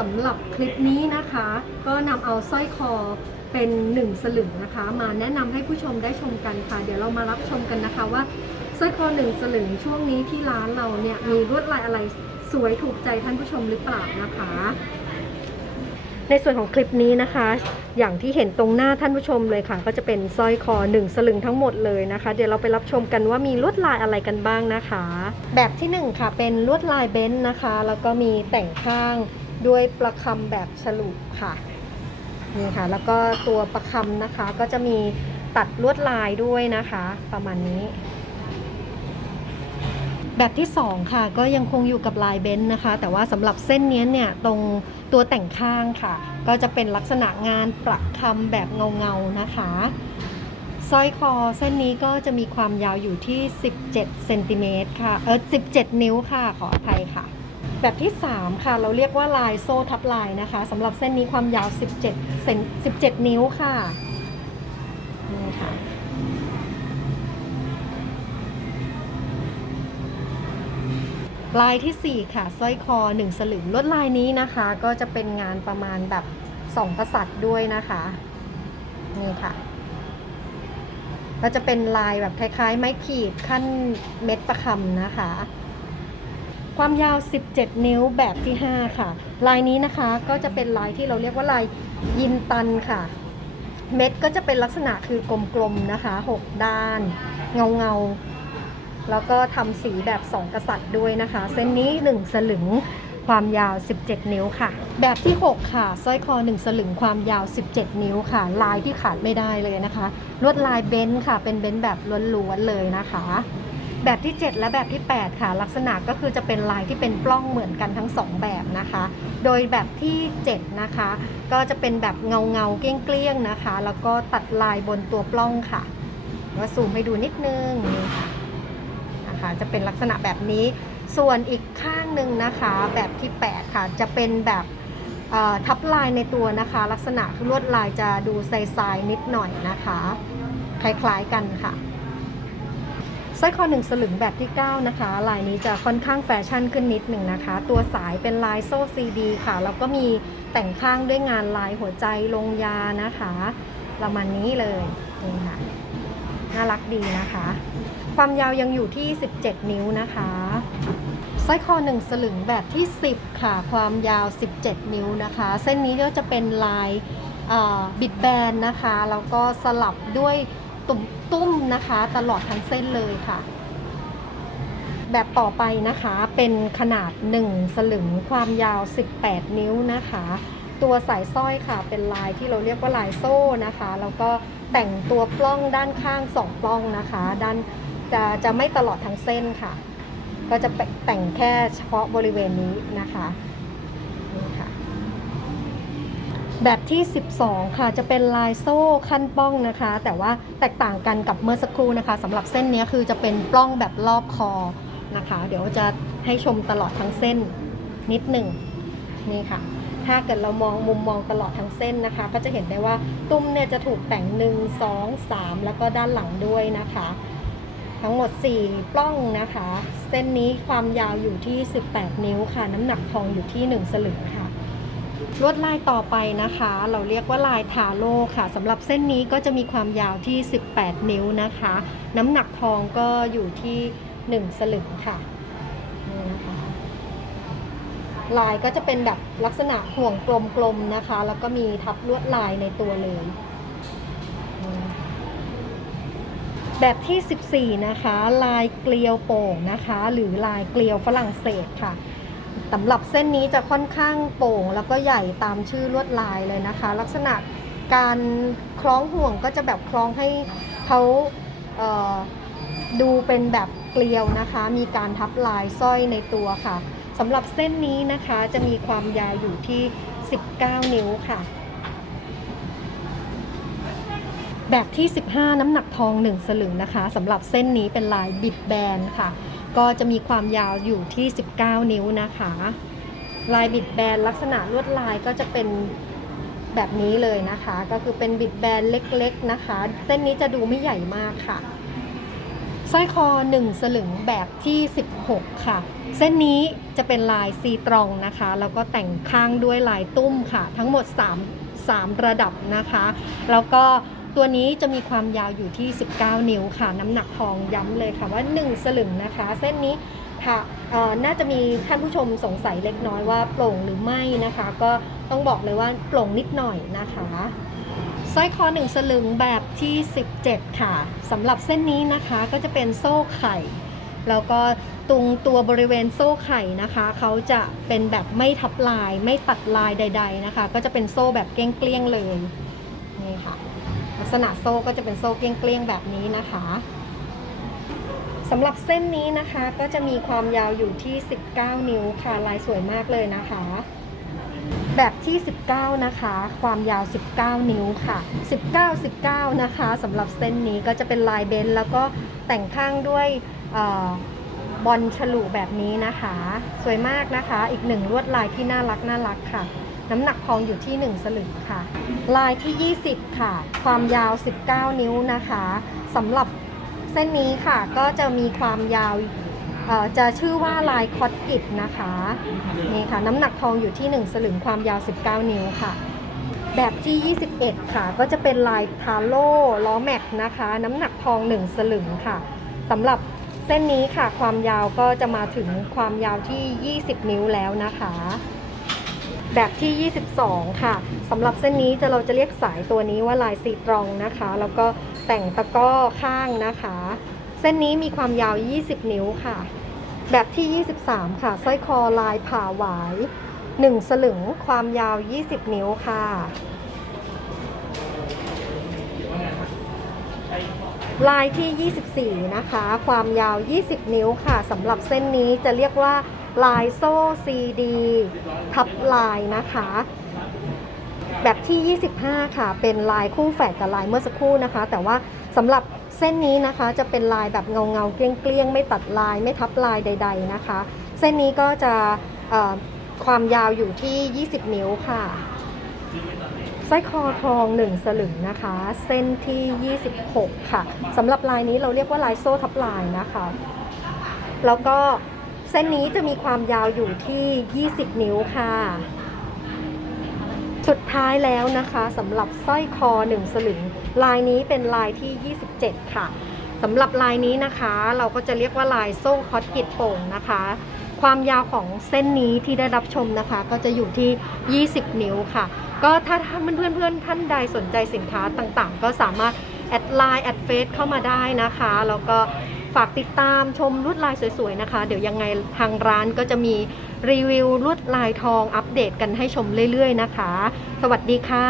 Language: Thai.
สำหรับคลิปนี้นะคะ ก็นำเอาสร้อยคอเป็นหนึ่งสลึงนะคะ มาแนะนำให้ผู้ชมได้ชมกันค่ะ เดี๋ยวเรามารับชมกันนะคะว่าสร้อยคอหนึ่งสลึงช่วงนี้ที่ร้านเราเนี่ยมีลวดลายอะไรสวยถูกใจท่านผู้ชมหรือเปล่านะคะ ในส่วนของคลิปนี้นะคะ อย่างที่เห็นตรงหน้าท่านผู้ชมเลยค่ะ ก็จะเป็นสร้อยคอหนึ่งสลึงทั้งหมดเลยนะคะ เดี๋ยวเราไปรับชมกันว่ามีลวดลายอะไรกันบ้างนะคะ แบบที่หนึ่งค่ะเป็นลวดลายเบนซ์นะคะ แล้วก็มีแต่งข้าง ด้วยประคำแบบฉลุค่ะนี่ค่ะ แล้วก็ตัวประคำนะคะก็จะมีตัดลวดลายด้วยนะคะ ประมาณนี้ แบบที่ 2 ค่ะ ก็ยังคงอยู่กับลายเบนซ์นะคะ แต่ว่าสำหรับเส้นนี้เนี่ยตรงตัวแต่งข้างค่ะ ก็จะเป็นลักษณะงานประคำแบบเงาๆนะคะสร้อยคอเส้นนี้ก็จะมีความยาวอยู่ที่ 17เซนติเมตรค่ะ เออ17 นิ้วค่ะ ขออภัยค่ะ แบบที่ 3 ค่ะ เราเรียกว่าลายโซ่ทับลายนะคะสำหรับเส้นนี้ความยาว 17เซน17 นิ้วค่ะนี่ค่ะลายทีสี่ 4 ค่ะสร้อยคอ 1 สลึงลวดลายนี้นะคะ ก็จะเป็นงานประมาณแบบสองกษัตริย์ด้วยนะคะนี่ค่ะก็จะเป็นลายแบบคล้ายๆ ไม้ขีดขั้นเม็ดประคำนะคะ ความยาว 17 นิ้วแบบที่ 5 ค่ะ ลายนี้นะคะก็จะเป็นลายที่เราเรียกว่าลายยินตันค่ะ เม็ดก็จะเป็นลักษณะคือกลมๆนะคะ 6 ด้าน เงาเงาๆแล้วก็ทำสีแบบ 2 กษัตริย์ด้วยนะคะ เส้นนี้ 1 สลึงความยาว 17 นิ้วค่ะ แบบที่ 6 ค่ะสร้อยคอ 1 สลึงความยาว 17 นิ้วค่ะ ลายที่ขาดไม่ได้เลยนะคะ ลวดลายเบนซ์ค่ะ เป็นเบนซ์แบบล้วนๆเลยนะคะ แบบที่ 7 และแบบที่ 8 ค่ะ ลักษณะก็คือจะเป็นลายที่เป็นปล้องเหมือนกันทั้ง 2 แบบนะคะ โดยแบบที่ 7 นะคะ ก็จะเป็นแบบเงาเงาๆเกลี้ยงนะคะ แล้วก็ตัดลายบนตัวปล้องค่ะว่าซูมให้ดูนิดนึงนี่ค่ะนะคะจะเป็นลักษณะแบบนี้ ส่วนอีกข้างหนึ่งนะคะแบบที่ 8 ค่ะ จะเป็นแบบทับลายในตัวนะคะ ลักษณะลวดลายจะดูทรายๆนิดหน่อยนะคะ คล้ายๆกันค่ะ สร้อยคอหนึ่งสลึงแบบที่ 9 นะคะ ลายนี้จะค่อนข้างแฟชั่นขึ้นนิดหนึ่งนะคะ ตัวสายเป็นลายโซ่ซีดีค่ะ แล้วก็มีแต่งข้างด้วยงานลายหัวใจลงยานะคะประมาณนี้เลยนี่ค่ะ น่ารักดีนะคะ ความยาวยังอยู่ที่ 17 นิ้วนะคะสร้อยคอหนึ่งสลึงแบบที่ 10 ค่ะ ความยาว 17 นิ้วนะคะ เส้นนี้ก็จะเป็นลายบิดแบนนะคะ แล้วก็สลับด้วย ตุ่มตุ้มนะคะ ตลอดทั้งเส้นเลยค่ะ แบบต่อไปนะคะเป็นขนาด 1 สลึงความยาว 18 นิ้วนะคะ ตัวสายสร้อยค่ะ เป็นลายที่เราเรียกว่าลายโซ่นะคะ แล้วก็แต่งตัวปล้องด้านข้างสองปล้องนะคะ ด้านจะจะไม่ตลอดทั้งเส้นค่ะ ก็จะแต่งแค่เฉพาะบริเวณนี้นะคะนี่ค่ะ แบบที่ 12 ค่ะจะเป็นลายโซ่ขั้นป้องนะคะ แต่ว่าแตกต่างกันกับเมื่อสักครู่นะคะสำหรับเส้นนี้คือจะเป็นปล้องแบบรอบคอนะคะ เดี๋ยวจะให้ชมตลอดทั้งเส้นนิดหนึ่งนี่ค่ะ ถ้าเกิดเรามองมุมมองตลอดทั้งเส้นนะคะ ก็จะเห็นได้ว่าตุ้มเนี่ยจะถูกแต่ง 1 2 3 แล้วก็ด้านหลังด้วยนะคะ ทั้งหมด 4 ปล้องนะคะ เส้นนี้ความยาวอยู่ที่ 18 นิ้วค่ะ น้ำหนักทองอยู่ที่ 1 สลึงค่ะ ลวดลายต่อไปนะคะ เราเรียกว่าลายทาโร่ค่ะสำหรับเส้นนี้ก็จะมีความยาวที่ 18 นิ้วนะคะ น้ำหนักทองก็อยู่ที่ 1 สลึงค่ะนี่นะคะลายก็จะเป็นแบบลักษณะห่วงกลมๆนะคะ แล้วก็มีทับลวดลายในตัวเลยนี่แบบที่ 14 นะคะ ลายเกลียวโป่งนะคะ หรือลายเกลียวฝรั่งเศสค่ะ สำหรับเส้นนี้จะค่อนข้างโป่ง แล้วก็ใหญ่ตามชื่อลวดลายเลยนะคะ ลักษณะการคล้องห่วงก็จะแบบคล้องให้เขาเดูเป็นแบบเกลียวนะคะ มีการทับลายสร้อยในตัวค่ะสำหรับเส้นนี้นะคะจะมีความยาวอยู่ที่ 19 นิ้วค่ะ แบบที่ 15 น้ำหนักทอง 1 สลึงนะคะสำหรับเส้นนี้เป็นลายบิดแบนค่ะ ก็จะมีความยาวอยู่ที่ 19 นิ้วนะคะ ลายบิดแบนลักษณะลวดลายก็จะเป็นแบบนี้เลยนะคะ ก็คือเป็นบิดแบนเล็กๆนะคะ เส้นนี้จะดูไม่ใหญ่มากค่ะสร้อยคอ 1 สลึงแบบที่ 16 ค่ะ เส้นนี้จะเป็นลายซีตรองนะคะ แล้วก็แต่งข้างด้วยลายตุ้มค่ะ ทั้งหมด 3 3 ระดับนะคะ แล้วก็ ตัวนี้จะมีความยาวอยู่ที่ 19 นิ้วค่ะ น้ำหนักทองย้ำเลยค่ะว่า 1 สลึงนะคะ เส้นนี้ค่ะน่าจะมีท่านผู้ชมสงสัยเล็กน้อยว่าโปร่งหรือไม่นะคะ ก็ต้องบอกเลยว่าโปร่งนิดหน่อยนะคะสร้อยคอหนึ่งสลึงแบบที่ 17 ค่ะสำหรับเส้นนี้นะคะก็จะเป็นโซ่ไข่ แล้วก็ตรงตัวบริเวณโซ่ไข่นะคะเขาจะเป็นแบบไม่ทับลาย ไม่ตัดลายใด ๆนะคะ ก็จะเป็นโซ่แบบเกลี้ยงๆเลยนี่ค่ะ ษณะโซ่ก็จะเป็นโซ่เกลี้ยงๆแบบนี้นะคะสำหรับเส้นนี้นะคะก็จะมีความยาวอยู่ที่ 19 นิ้วค่ะลายสวยมากเลยนะคะ แบบที่ 19 นะคะ ความยาว 19 นิ้วค่ะ 19 19 นะคะสำหรับเส้นนี้ก็จะเป็นลายเบนแล้วก็แต่งข้างด้วยออบอลฉลุแบบนี้นะคะ สวยมากนะคะ อีกหนึ่งลวดลายที่น่ารักน่ารักค่ะ น้ำหนักทองอยู่ที่ 1 สลึงค่ะ ลายที่ 20 ค่ะ ความยาว 19 นิ้วนะคะสำหรับเส้นนี้ค่ะก็จะมีความยาวจะชื่อว่าลายคอตกิดนะคะนี่ค่ะน้ำหนักทองอยู่ที่ 1 สลึงความยาว 19 นิ้วค่ะ แบบที่ 21 ค่ะ ก็จะเป็นลายทาโร่ล้อแม็กนะคะ น้ำหนักทอง 1 สลึงค่ะสำหรับเส้นนี้ค่ะความยาวก็จะมาถึงความยาวที่ 20 นิ้วแล้วนะคะ แบบที่ 22 ค่ะสำหรับเส้นนี้จะเราจะเรียกสายตัวนี้ว่าลายซีตรองนะคะ แล้วก็แต่งตะก้อข้างนะคะ เส้นนี้มีความยาว 20 นิ้วค่ะ แบบที่ 23 ค่ะสร้อยคอลายผ่าหวาย 1 สลึงความยาว 20 นิ้วค่ะลายที่ 24 นะคะ ความยาว 20 นิ้วค่ะสำหรับเส้นนี้จะเรียกว่า ลายโซ่ซีดีทับลายนะคะ แบบที่ 25 ค่ะ เป็นลายคู่แฝดกับลายเมื่อสักครู่นะคะ แต่ว่าสำหรับเส้นนี้นะคะจะเป็นลายแบบเงาเงาเกลี้ยงเกลี้ยงไม่ตัดลายไม่ทับลายใด ๆนะคะ เส้นนี้ก็จะความยาวอยู่ที่ 20 นิ้วค่ะสร้อยคอทอง 1 สลึงนะคะ เส้นที่ 26 ค่ะสำหรับลายนี้เราเรียกว่าลายโซ่ทับลายนะคะ แล้วก็ เส้นนี้จะมีความยาวอยู่ที่ 20 นิ้วค่ะ สุดท้ายแล้วนะคะสำหรับสร้อยคอ 1 สลึง ลายนี้เป็นลายที่ 27 ค่ะสำหรับลายนี้นะคะ เราก็จะเรียกว่าลายโซ่คอตกิดโป่งนะคะ ความยาวของเส้นนี้ที่ได้รับชมนะคะ ก็จะอยู่ที่ 20 นิ้วค่ะ ก็ถ้าท่านเพื่อนๆท่านใดสนใจสินค้าต่างๆ ก็สามารถแอดไลน์แอดเฟซเข้ามาได้นะคะ แล้วก็ ฝากติดตามชมลวดลายสวยๆนะคะ เดี๋ยวยังไงทางร้านก็จะมีรีวิวลวดลายทองอัปเดตกันให้ชมเรื่อยๆนะคะ สวัสดีค่ะ